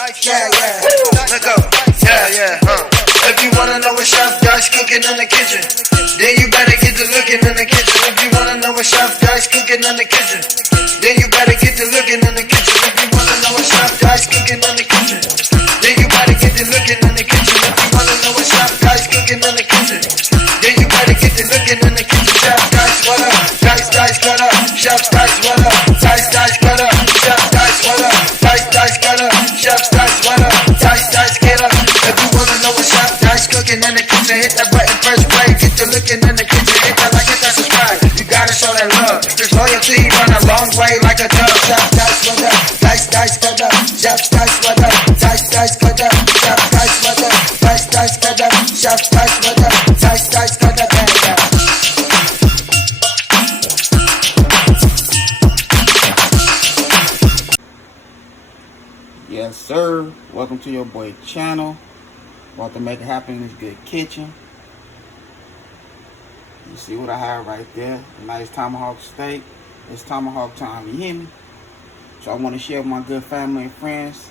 Let go. If you wanna know what Chef Dice cooking in the kitchen, then you better get to looking in the kitchen. If you wanna know what Chef Dice cooking in the kitchen, then you better get to looking in the kitchen. If you wanna know what Chef Dice cooking in the kitchen, then you better get to looking in the kitchen. If you wanna know what Chef Dice cooking in the kitchen, then you better get to looking in the kitchen. Chef Dice, what up? Dice, what up? Chef Dice, what up? Dice, what up? Chef Dice, what up? Dice, what up? Chef Dice, what up? Dice, get up. If you wanna know what Chef Dice cooking in the kitchen, hit that button first play. Get to looking in the kitchen, hit that like, hit that subscribe. You gotta show that love. There's loyalty run a long way like a dove. Chef Dice, what up? Dice, what up? Chef Dice, what up? Dice, what up? Chef Dice, what up? Dice, what up? Chef Dice, what up? Dice, what up? Yes, sir. Welcome to your boy channel. Want to make it happen in this good kitchen. You see what I have right there? A nice tomahawk steak. It's tomahawk time, you hear me? So I want to share with my good family and friends,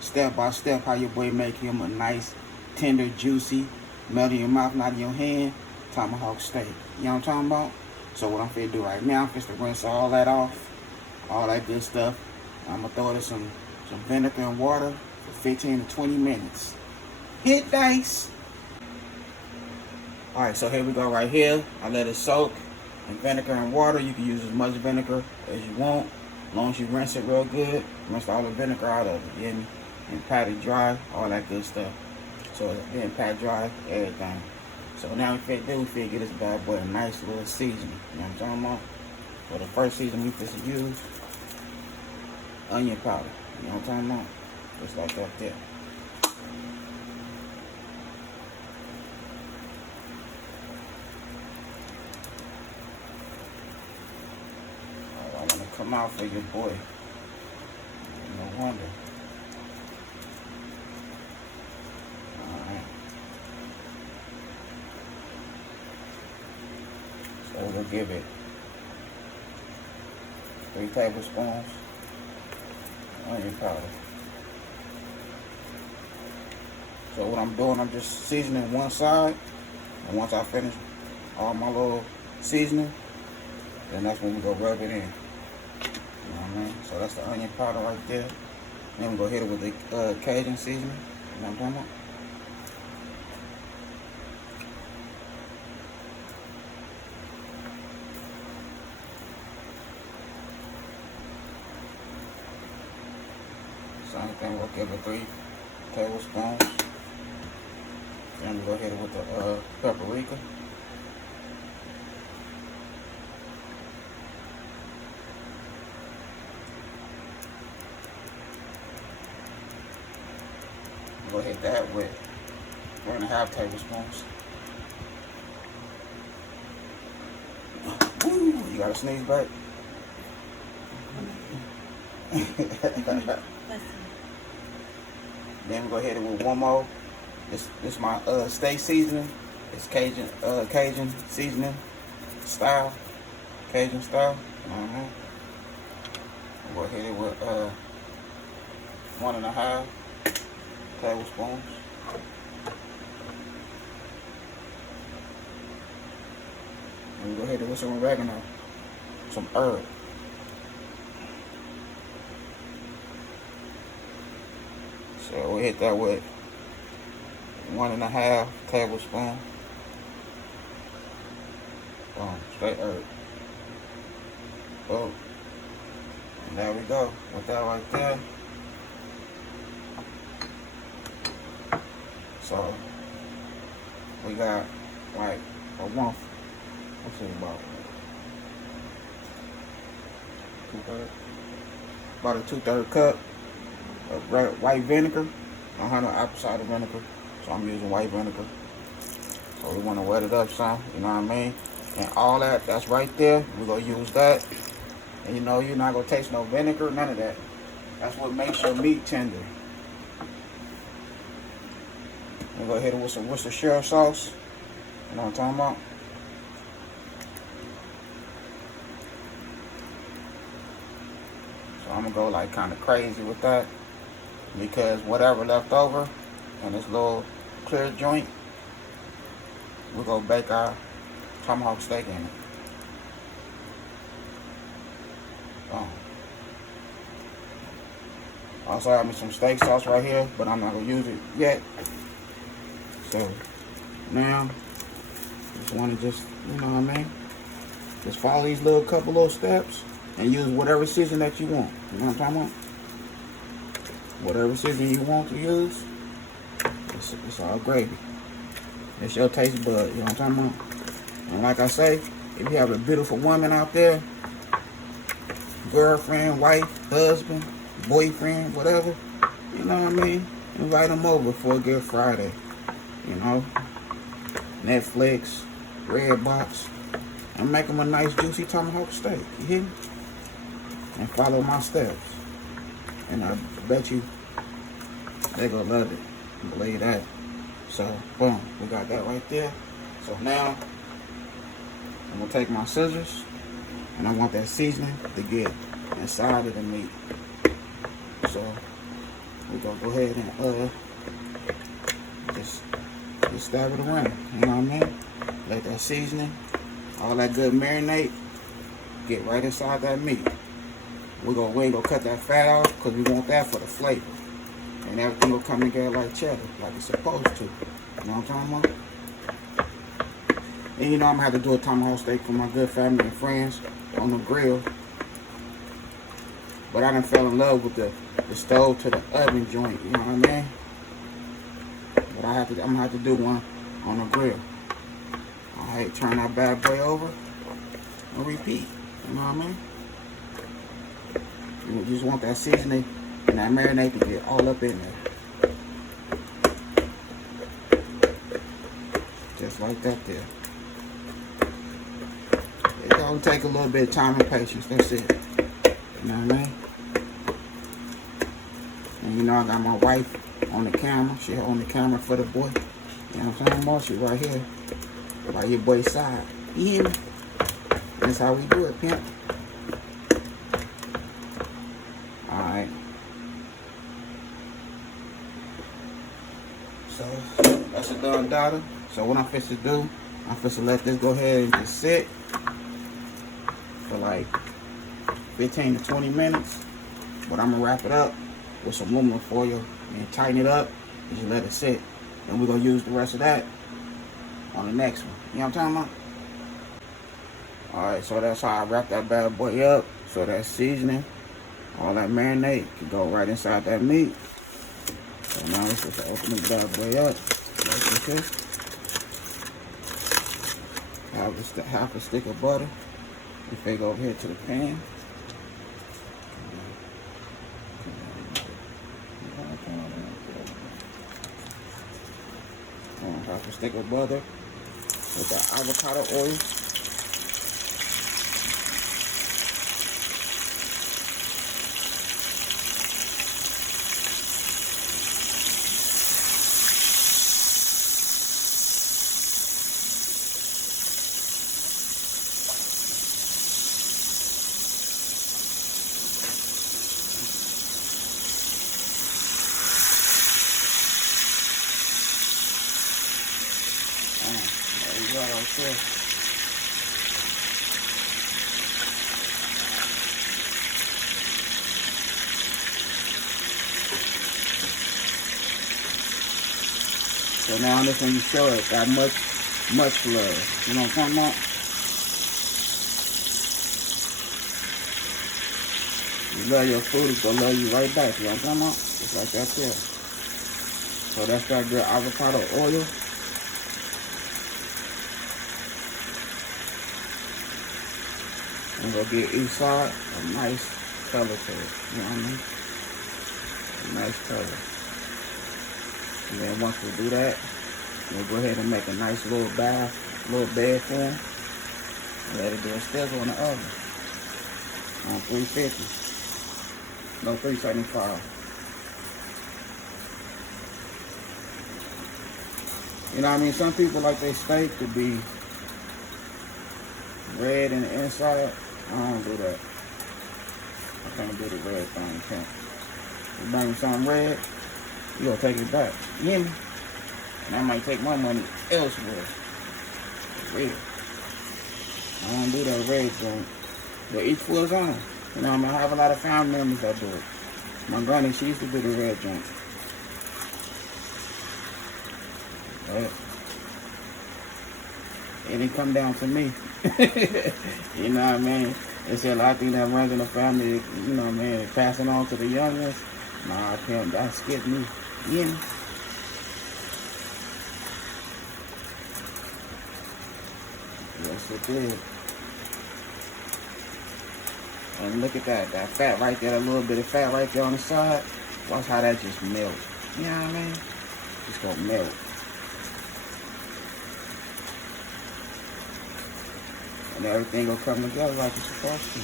step by step, how your boy make him a nice, tender, juicy, melt in your mouth, not in your hand, tomahawk steak. You know what I'm talking about? So what I'm finna do right now, I'm finna rinse all that off, all that good stuff. I'm gonna throw it in some vinegar and water for 15 to 20 minutes. Hit dice. Alright, so here we go right here. I let it soak in vinegar and water. You can use as much vinegar as you want, as long as you rinse it real good. Rinse all the vinegar out of it, you hear me? And pat it dry, all that good stuff. So then pat dry, everything. So now we finna get this bad boy a nice little seasoning. You know what I'm talking about? So the first seasoning we finna use, onion powder. You know what I'm talking about? Just like that there. Oh, I want to come out for your boy. No wonder. Alright. So we'll give it 3 tablespoons. Onion powder. So what I'm doing, I'm just seasoning one side, and once I finish all my little seasoning, then that's when we go rub it in. You know what I mean? So that's the onion powder right there. Then we go hit it with the Cajun seasoning. You know what I'm talking about? Same thing, we'll give it 3 tablespoons. Then we'll go hit it with the paprika. We'll hit that with 1.5 tablespoons. Woo, you got a sneeze break? Then we're gonna hit it with one more. This is my steak seasoning. It's Cajun seasoning style. Cajun style. We're gonna hit it with 1.5 tablespoons. And we're gonna hit it with some oregano, some herb. So we hit that with 1.5 tablespoons. Straight herb. Boom. And there we go. With that right there. So we got like a one. Let's see about a 2/3 cup of white vinegar. 100 apple cider vinegar. So I'm using white vinegar. So we want to wet it up some, you know what I mean? And all that's right there. We're going to use that. And you know, you're not going to taste no vinegar, none of that. That's what makes your meat tender. We're going to hit it with some Worcestershire sauce. You know what I'm talking about? So I'm going to go like kind of crazy with that. because whatever left over in this little clear joint, we're gonna bake our tomahawk steak in it. Also have me some steak sauce right here, but I'm not gonna use it yet. So now, just wanna you know what I mean? Just follow these couple little steps and use whatever season that you want. You know what I'm talking about? Whatever season you want to use, it's all gravy. It's your taste bud, you know what I'm talking about? And like I say, if you have a beautiful woman out there, girlfriend, wife, husband, boyfriend, whatever, you know what I mean? Invite them over for a good Friday, you know? Netflix, Redbox, and make them a nice juicy tomahawk steak, you hear me? And follow my steps. And I bet you they're gonna love it. Believe that. So, boom, we got that right there. So now, I'm gonna take my scissors, and I want that seasoning to get inside of the meat. So, we're gonna go ahead and just stab it around. You know what I mean? Let that seasoning, all that good marinade, get right inside that meat. We ain't gonna cut that fat off because we want that for the flavor. And everything will come together like cheddar, like it's supposed to. You know what I'm talking about? And you know I'm gonna have to do a tomahawk steak for my good family and friends on the grill. But I done fell in love with the stove to the oven joint, you know what I mean? But I'm gonna have to do one on the grill. Alright, turn that bad boy over and repeat. You know what I mean? You just want that seasoning and that marinade to get all up in there. Just like that there. It's gonna take a little bit of time and patience, that's it. You know what I mean? And you know I got my wife on the camera. She on the camera for the boy. You know what I'm talking about? She right here. By your boy's side. You hear me? That's how we do it, pimp. Alright. So, that's a done daughter. So what I'm fixing to do, I'm fixing to let this go ahead and just sit for like 15 to 20 minutes. But I'm gonna wrap it up with some aluminum foil and tighten it up and just let it sit. And we're gonna use the rest of that on the next one. You know what I'm talking about? Alright, so that's how I wrap that bad boy up. So that seasoning, all that marinade can go right inside that meat. So now let's just open this bad boy up. Like this. Half a stick of butter. If they go over here to the pan. Half a stick of butter with that avocado oil. There you go, right there. So now this one you show it got much love. You know what I'm talking about? You love your food, it's gonna love you right back. You know what I'm talking about? Just like that there. So that's that good avocado oil. And we'll get each side a nice color to it. You know what I mean? A nice color. And then once we do that, we'll go ahead and make a nice little bath, little bed for them. Let it do a stizzle in the oven. On 350. No, 375. You know what I mean? Some people like their steak to be red in the inside. I don't do that. I can't do the red thing, can't. You bring something red, you gonna take it back. You hear me? And I might take my money elsewhere. For real. I don't do that red joint. But each for his own. You know, I have a lot of family members that do it. My granny, she used to do the red joint. But it didn't come down to me. You know what I mean? They said a lot of things that runs in the family, you know what I mean, passing on to the young ones. Nah, I can't, that skipped me. You know? Yes, it did. And look at that fat right there, a little bit of fat right there on the side. Watch how that just melts. You know what I mean? It's gonna melt. And everything will come together like it's supposed to.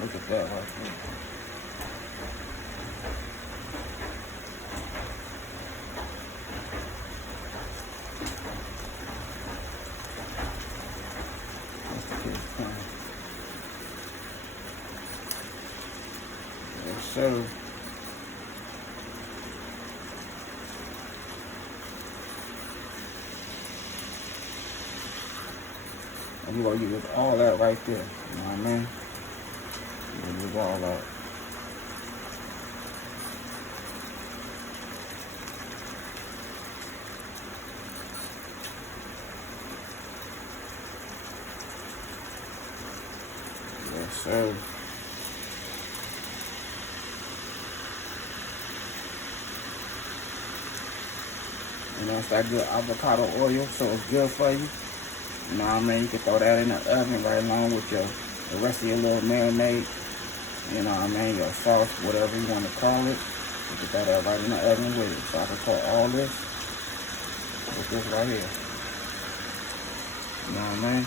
Look at that right there. Yes, sir. And you're gonna use all that right there. You know what I mean? You're gonna use all that. Yes, sir. You know, it's that good avocado oil, so it's good for you. You know what I mean? You can throw that in the oven right along with the rest of your little marinade. You know what I mean? Your sauce, whatever you want to call it. You can throw that right in the oven with it. So I can cook all this with this right here. You know what I mean?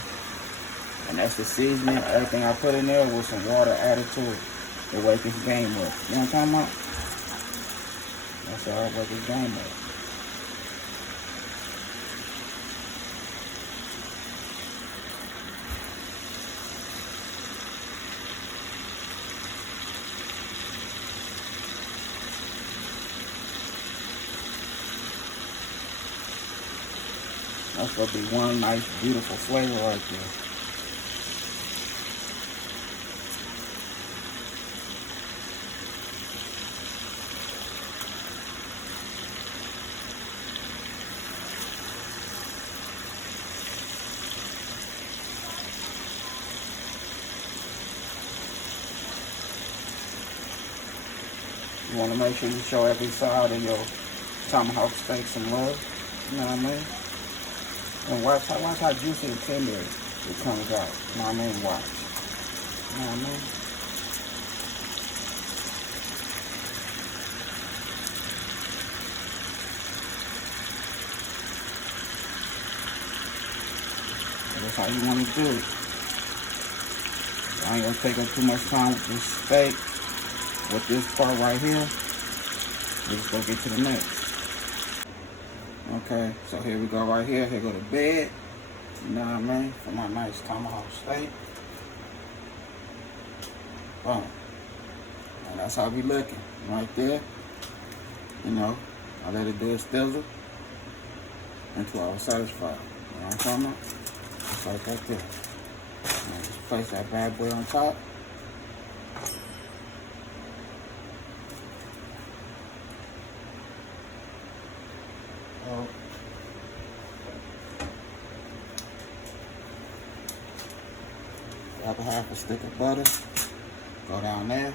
And that's the seasoning. Everything I put in there with some water added to it. To wake this game up. You know what I'm talking about? That's how I wake this game up. That's gonna be one nice, beautiful flavor right there. You want to make sure you show every side of your tomahawk steak some love. You know what I mean? And watch how juicy and tender it comes out. You know what I mean? Watch. You know what I mean? And that's how you want to do it. I ain't gonna take up too much time with this steak. With this part right here, we're just gonna get to the next. Okay, so here we go right here. Here go the bed. You know what I mean? For my nice tomahawk steak. Boom. And that's how we looking right there. You know, I let it do its thizzle until I was satisfied. You know what I'm talking about? Just like that there. And just place that bad boy on top. Grab a half a stick of butter, go down there.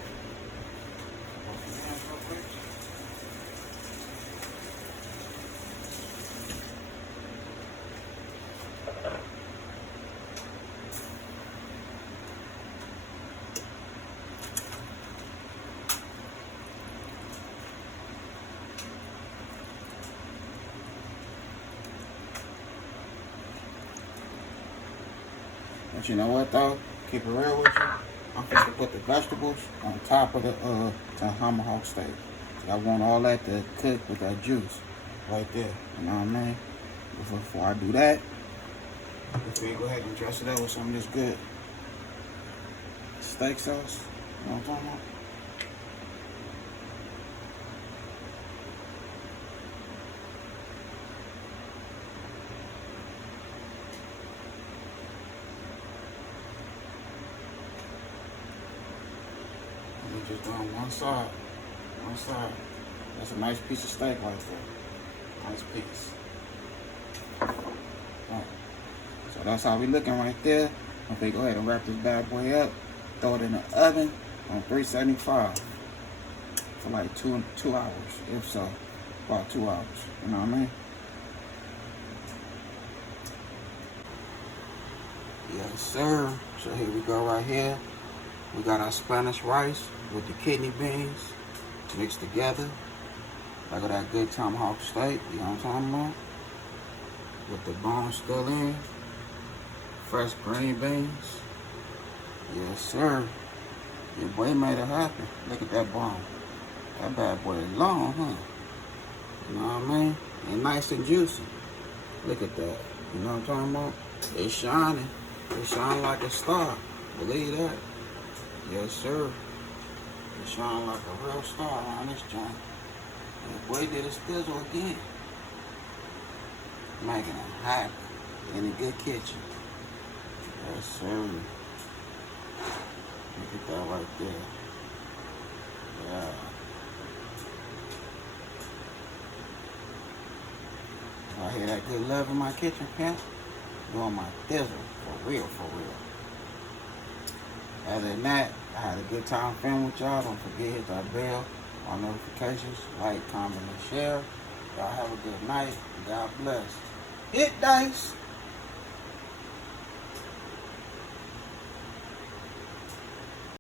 But you know what though? Keep it real with you. I'm just gonna put the vegetables on top of the tomahawk steak. I want all that to cook with that juice right there. You know what I mean? Before I do that, Okay, go ahead and dress it up with some of this good steak sauce. You know what I'm talking about? And we just doing one side. One side. That's a nice piece of steak right there. Nice piece. Right. So that's how we looking right there. Okay, go ahead and wrap this bad boy up. Throw it in the oven on 375 for like two hours, if so. About 2 hours. You know what I mean? Yes, sir. So here we go right here. We got our Spanish rice with the kidney beans mixed together. Look at that good tomahawk steak, you know what I'm talking about? With the bone still in. Fresh green beans. Yes, sir. Your boy made it happen. Look at that bone. That bad boy is long, huh? You know what I mean? And nice and juicy. Look at that. You know what I'm talking about? It's shining. It's shining like a star. Believe that. Yes, sir. It's shining like a real star on this joint. That boy did his thizzle again. Making it happen in a good kitchen. Yes, sir. Look at that right there. Yeah. I hear that good love in my kitchen, pimp. Doing my thizzle. For real, for real. Other than that, I had a good time filming with y'all. Don't forget, hit that bell, all notifications, like, comment, and share. Y'all have a good night. God bless. Hit dice.